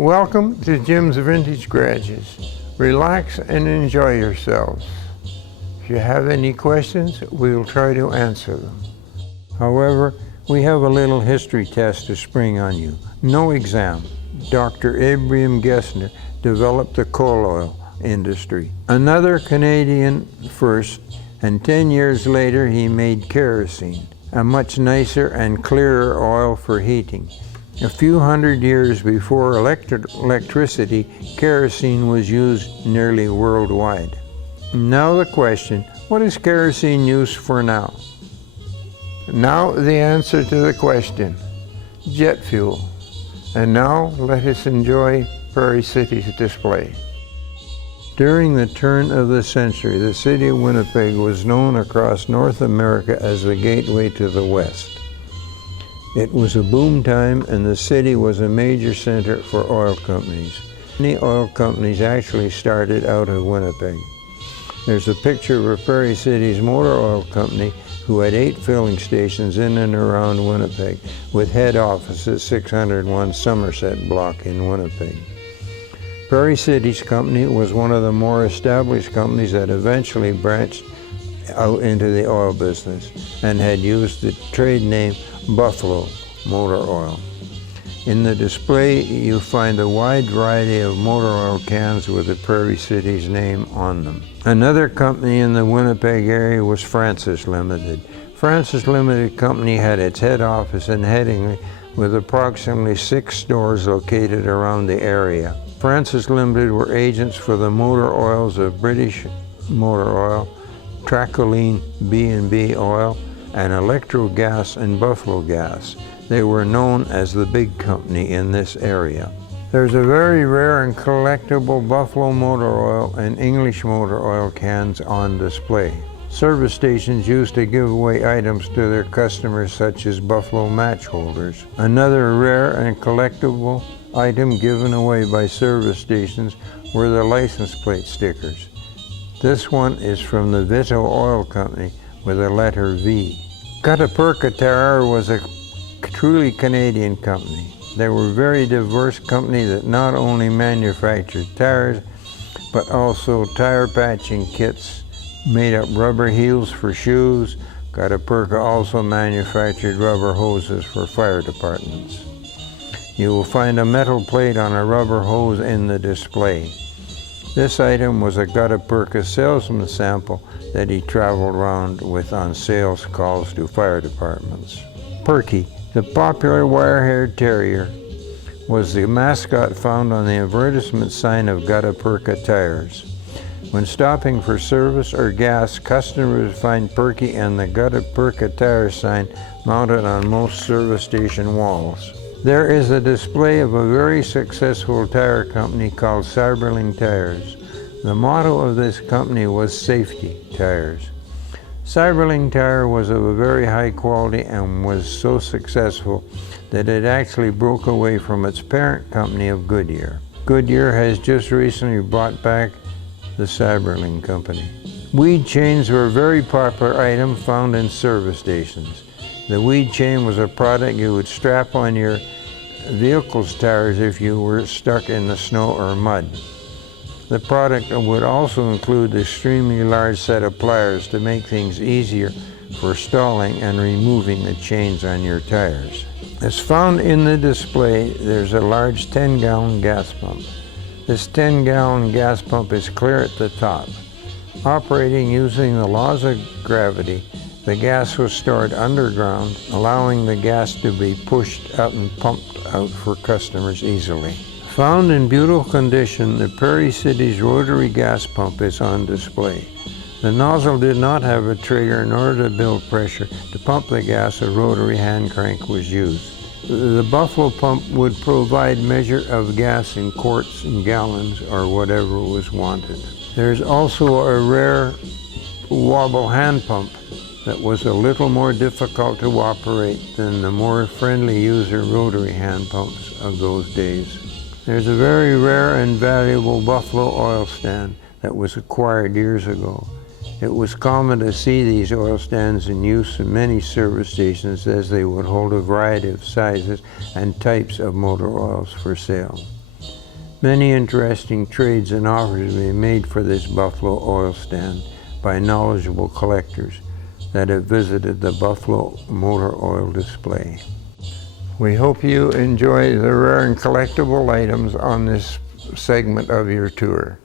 Welcome to Jim's Vintage Garages. Relax and enjoy yourselves. If you have any questions, we will try to answer them. However, we have a little history test to spring on you. No exam. Dr. Abraham Gessner developed the coal oil industry. Another Canadian first, and 10 years later he made kerosene, a much nicer and clearer oil for heating. A few hundred years before electricity, kerosene was used nearly worldwide. Now the question, what is kerosene used for now? Now the answer to the question, jet fuel. And now let us enjoy Prairie City's display. During the turn of the century, the city of Winnipeg was known across North America as the gateway to the West. It was a boom time, and the city was a major center for oil companies. Many oil companies actually started out of Winnipeg. There's a picture of a Prairie City's motor oil company who had 8 filling stations in and around Winnipeg, with head office at 601 Somerset Block in Winnipeg. Prairie City's company was one of the more established companies that eventually branched out into the oil business and had used the trade name Buffalo Motor Oil. In the display, you find a wide variety of motor oil cans with the Prairie City's name on them. Another company in the Winnipeg area was Francis Limited. Francis Limited Company had its head office in Headingley with approximately 6 stores located around the area. Francis Limited were agents for the motor oils of British Motor Oil, Tracoline B&B Oil, and Electro Gas and Buffalo Gas. They were known as the big company in this area. There's a very rare and collectible Buffalo Motor Oil and English Motor Oil cans on display. Service stations used to give away items to their customers, such as Buffalo match holders. Another rare and collectible item given away by service stations were the license plate stickers. This one is from the Vito Oil Company with a letter V. Gutta-Percha Tire was a truly Canadian company. They were a very diverse company that not only manufactured tires, but also tire patching kits, made up rubber heels for shoes. Gutta-Percha also manufactured rubber hoses for fire departments. You will find a metal plate on a rubber hose in the display. This item was a Gutta-Percha salesman sample that he traveled around with on sales calls to fire departments. Perky, the popular wire-haired terrier, was the mascot found on the advertisement sign of Gutta-Percha tires. When stopping for service or gas, customers would find Perky and the Gutta-Percha tire sign mounted on most service station walls. There is a display of a very successful tire company called Cyberling Tires. The motto of this company was Safety Tires. Cyberling Tire was of a very high quality and was so successful that it actually broke away from its parent company of Goodyear. Goodyear has just recently bought back the Cyberling company. Weed chains were a very popular item found in service stations. The weed chain was a product you would strap on your vehicle's tires if you were stuck in the snow or mud. The product would also include an extremely large set of pliers to make things easier for stalling and removing the chains on your tires. As found in the display, there's a large 10-gallon gas pump. This 10-gallon gas pump is clear at the top. Operating using the laws of gravity, the gas was stored underground, allowing the gas to be pushed out and pumped out for customers easily. Found in beautiful condition, the Prairie City's rotary gas pump is on display. The nozzle did not have a trigger in order to build pressure. To pump the gas, a rotary hand crank was used. The Buffalo pump would provide measure of gas in quarts and gallons or whatever was wanted. There's also a rare wobble hand pump that was a little more difficult to operate than the more friendly user rotary hand pumps of those days. There's a very rare and valuable Buffalo oil stand that was acquired years ago. It was common to see these oil stands in use in many service stations, as they would hold a variety of sizes and types of motor oils for sale. Many interesting trades and offers will be made for this Buffalo oil stand by knowledgeable collectors that have visited the Buffalo Motor Oil display. We hope you enjoy the rare and collectible items on this segment of your tour.